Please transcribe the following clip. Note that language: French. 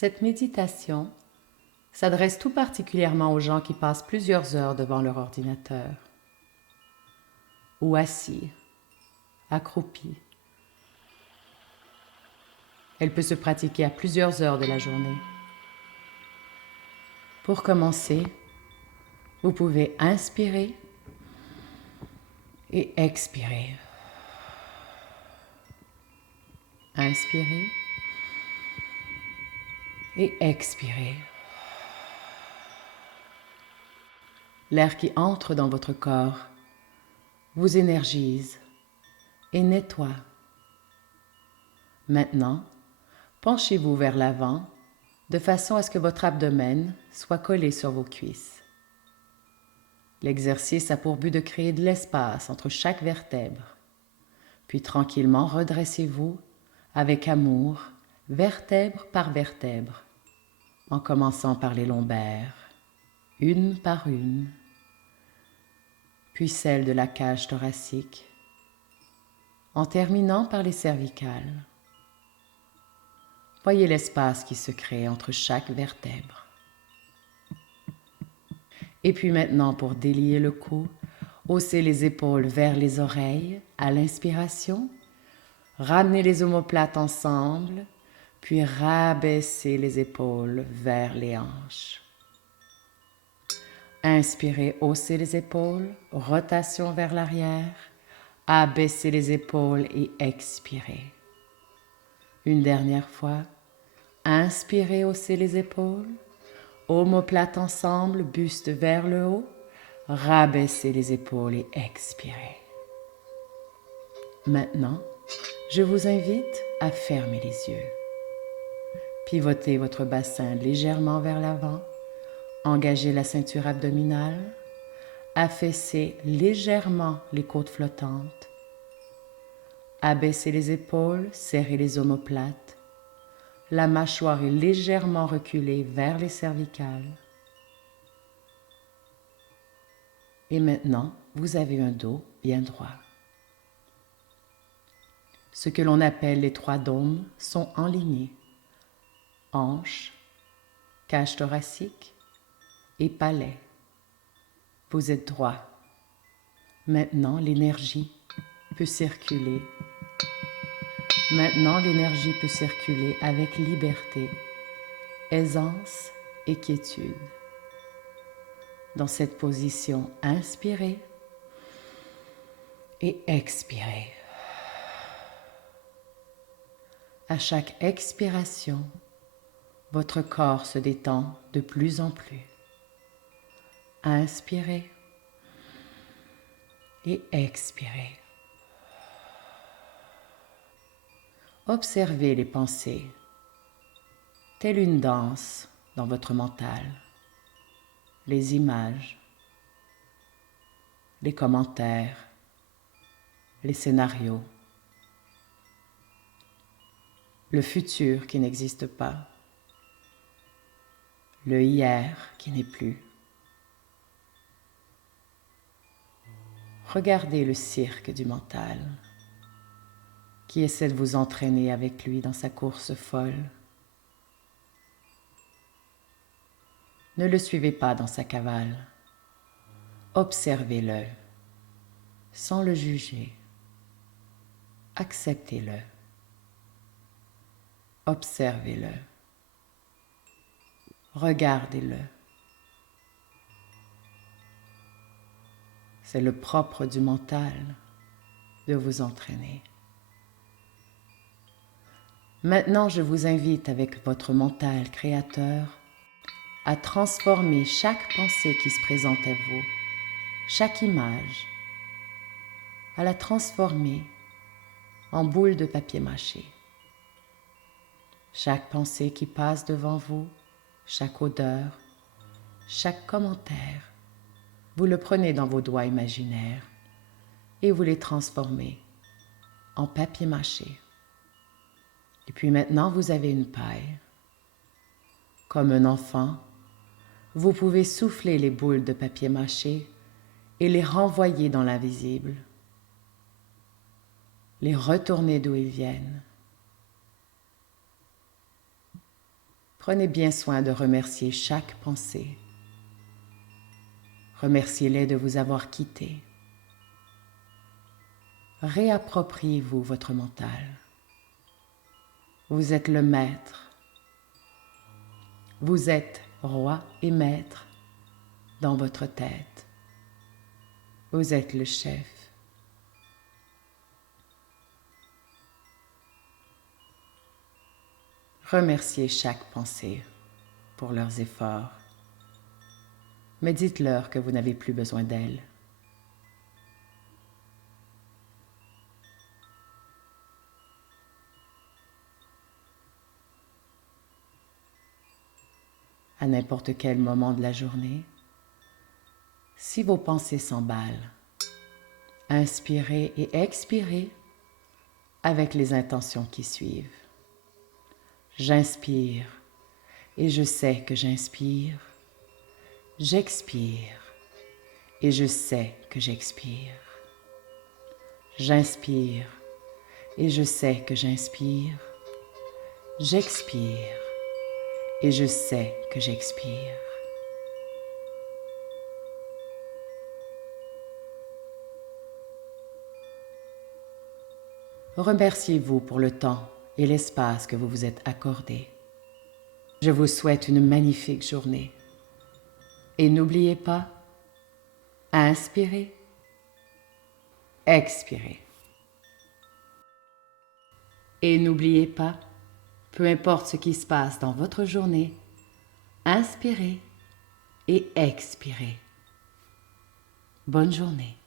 Cette méditation s'adresse tout particulièrement aux gens qui passent plusieurs heures devant leur ordinateur, ou assis, accroupis. Elle peut se pratiquer à plusieurs heures de la journée. Pour commencer, vous pouvez inspirer et expirer. Inspirer et expirer. L'air qui entre dans votre corps vous énergise et nettoie. Maintenant, penchez-vous vers l'avant de façon à ce que votre abdomen soit collé sur vos cuisses. L'exercice a pour but de créer de l'espace entre chaque vertèbre. Puis tranquillement redressez-vous avec amour, vertèbre par vertèbre, en commençant par les lombaires, une par une, puis celle de la cage thoracique, en terminant par les cervicales. Voyez l'espace qui se crée entre chaque vertèbre. Et puis maintenant, pour délier le cou, haussez les épaules vers les oreilles à l'inspiration, ramenez les omoplates ensemble, puis rabaissez les épaules vers les hanches. Inspirez, haussez les épaules, rotation vers l'arrière, abaissez les épaules et expirez. Une dernière fois, inspirez, haussez les épaules, omoplates ensemble, buste vers le haut, rabaissez les épaules et expirez. Maintenant, je vous invite à fermer les yeux. Pivotez votre bassin légèrement vers l'avant, engagez la ceinture abdominale, affaissez légèrement les côtes flottantes, abaissez les épaules, serrez les omoplates, la mâchoire est légèrement reculée vers les cervicales. Et maintenant, vous avez un dos bien droit. Ce que l'on appelle les trois dômes sont enlignés. Hanches, cage thoracique et palais. Vous êtes droit. Maintenant, l'énergie peut circuler. Maintenant, l'énergie peut circuler avec liberté, aisance et quiétude. Dans cette position, inspirez et expirez. À chaque expiration, votre corps se détend de plus en plus. Inspirez et expirez. Observez les pensées, telle une danse dans votre mental, les images, les commentaires, les scénarios, le futur qui n'existe pas, le hier qui n'est plus. Regardez le cirque du mental qui essaie de vous entraîner avec lui dans sa course folle. Ne le suivez pas dans sa cavale. Observez-le sans le juger. Acceptez-le. Observez-le. Regardez-le. C'est le propre du mental de vous entraîner. Maintenant, je vous invite avec votre mental créateur à transformer chaque pensée qui se présente à vous, chaque image, à la transformer en boule de papier mâché. Chaque pensée qui passe devant vous, chaque odeur, chaque commentaire, vous le prenez dans vos doigts imaginaires et vous les transformez en papier mâché. Et puis maintenant, vous avez une paille. Comme un enfant, vous pouvez souffler les boules de papier mâché et les renvoyer dans l'invisible. Les retourner d'où ils viennent. Prenez bien soin de remercier chaque pensée. Remerciez-les de vous avoir quitté. Réappropriez-vous votre mental. Vous êtes le maître. Vous êtes roi et maître dans votre tête. Vous êtes le chef. Remerciez chaque pensée pour leurs efforts, mais dites-leur que vous n'avez plus besoin d'elles. À n'importe quel moment de la journée, si vos pensées s'emballent, inspirez et expirez avec les intentions qui suivent. J'inspire et je sais que j'inspire. J'expire et je sais que j'expire. J'inspire et je sais que j'inspire. J'expire et je sais que j'expire. Remerciez-vous pour le temps et l'espace que vous vous êtes accordé. Je vous souhaite une magnifique journée. Et n'oubliez pas, inspirez, expirez. Et n'oubliez pas, peu importe ce qui se passe dans votre journée, inspirez et expirez. Bonne journée.